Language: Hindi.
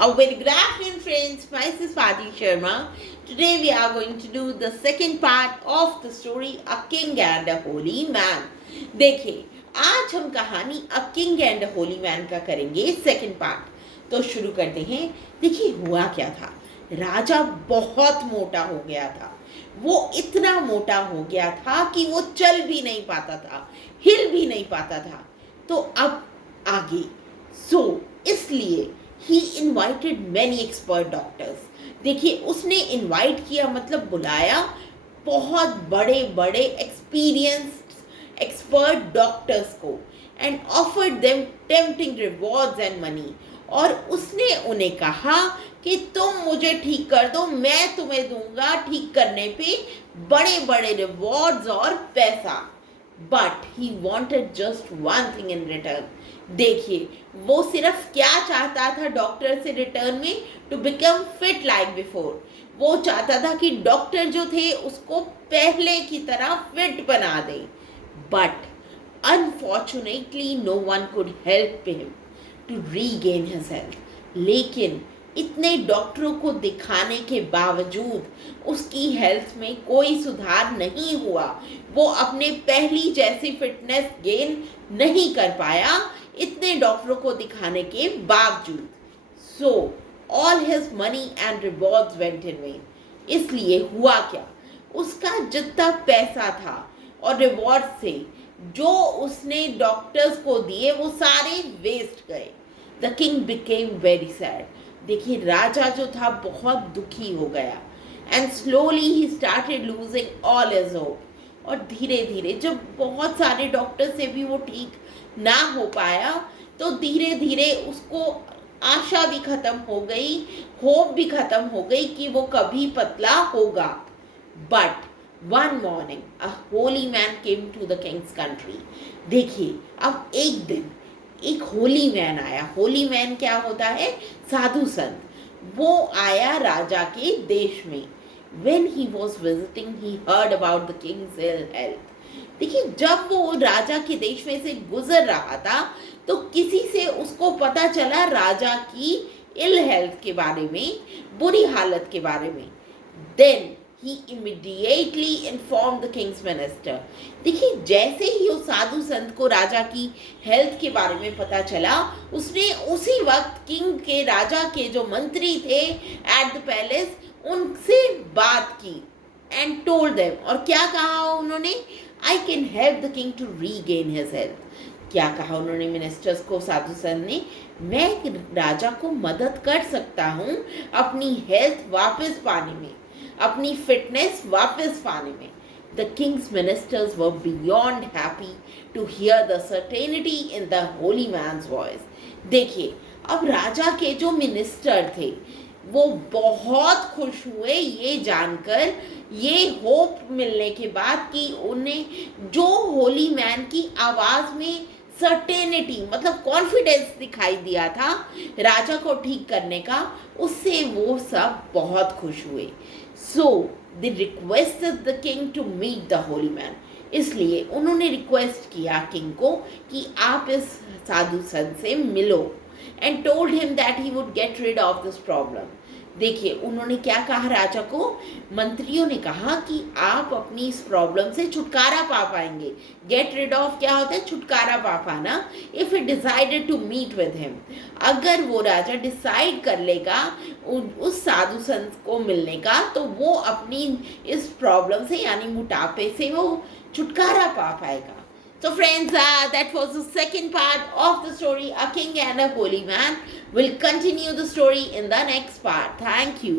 A very good afternoon, friends. Myself is Swati Sharma. Today we are going to do the second part of the story A King and a Holy Man. देखिए, आज हम कहानी A King and a Holy Man का करेंगे सेकंड पार्ट। तो शुरू करते हैं। देखिए हुआ क्या था, राजा बहुत मोटा हो गया था। वो इतना मोटा हो गया था कि वो चल भी नहीं पाता था, हिल भी नहीं पाता था। तो अब आगे इसलिए ही इन्वाइटेड मैनी एक्सपर्ट डॉक्टर्स। देखिए उसने इनवाइट किया मतलब बुलाया बहुत बड़े बड़े एक्सपीरियंस्ड एक्सपर्ट डॉक्टर्स को and offered them tempting rewards and money. और उसने उन्हें कहा कि तुम मुझे ठीक कर दो, मैं तुम्हें दूंगा ठीक करने पे बड़े बड़े रिवॉर्ड्स और पैसा। But he wanted just one thing in return. देखिए वो सिर्फ क्या चाहता था डॉक्टर से रिटर्न में, to become fit like before. वो चाहता था कि डॉक्टर जो थे उसको पहले की तरह फिट बना दे। But unfortunately no one could help him to regain his health. लेकिन इतने डॉक्टरों को दिखाने के बावजूद उसकी हेल्थ में कोई सुधार नहीं हुआ। वो अपने पहली जैसी फिटनेस गेन नहीं कर पाया इतने डॉक्टरों को दिखाने के बावजूद। So all his money and rewards went in when. इसलिए हुआ क्या, उसका जितना पैसा था और रिवॉर्ड से जो उसने डॉक्टर्स को दिए वो सारे वेस्ट गए। The king became very sad. देखिए राजा जो था बहुत दुखी हो गया and slowly he started losing all his hope. और धीरे धीरे जब बहुत सारे डॉक्टर से भी वो ठीक ना हो पाया तो धीरे धीरे उसको आशा भी खत्म हो गई, होप भी खत्म हो गई कि वो कभी पतला होगा। But one morning a holy man came to the king's country. देखिए अब एक दिन एक होली मैन आया। होली मैन क्या होता है, साधु संत। वो आया राजा के देश में। When he was visiting, he heard about the king's ill health. देखिए जब वो राजा के देश में से गुजर रहा था तो किसी से उसको पता चला राजा की इल हेल्थ के बारे में, बुरी हालत के बारे में। Then he immediately informed the king's minister. देखिए जैसे ही उस साधु संत को राजा की हेल्थ के बारे में पता चला, उसने उसी वक्त किंग के, राजा के जो मंत्री थे एट द पैलेस, उनसे बात की एंड टोल्ड देम। और क्या कहा उन्होंने, I can help the king to regain his health. क्या कहा उन्होंने मिनिस्टर्स को, साधु संत ने, मैं राजा को मदद कर सकता हूँ अपनी हेल्थ वापस पाने में, अपनी फिटनेस वापस पाने में। The king's ministers were beyond happy to hear the certainty in the holy man's voice. देखिए अब राजा के जो मिनिस्टर थे वो बहुत खुश हुए ये जानकर, ये होप मिलने के बाद कि उन्हें जो होली मैन की आवाज़ में सर्टेनिटी मतलब कॉन्फिडेंस दिखाई दिया था राजा को ठीक करने का, उससे वो सब बहुत खुश हुए। So they requested the king to meet the holy man. इसलिए उन्होंने रिक्वेस्ट किया किंग को कि आप इस साधु संत से मिलो and told him that he would get rid of this problem. देखिए उन्होंने क्या कहा राजा को, मंत्रियों ने कहा कि आप अपनी इस प्रॉब्लम से छुटकारा पा पाएंगे। गेट रिड ऑफ क्या होता है, छुटकारा पा पाना। If it decided to meet with him, अगर वो राजा डिसाइड कर लेगा उस साधु संत को मिलने का तो वो अपनी इस प्रॉब्लम से यानी मोटापे से वो छुटकारा पा पाएगा। So friends, that was the second part of the story, A King and a Holy Man. We'll continue the story in the next part. Thank you.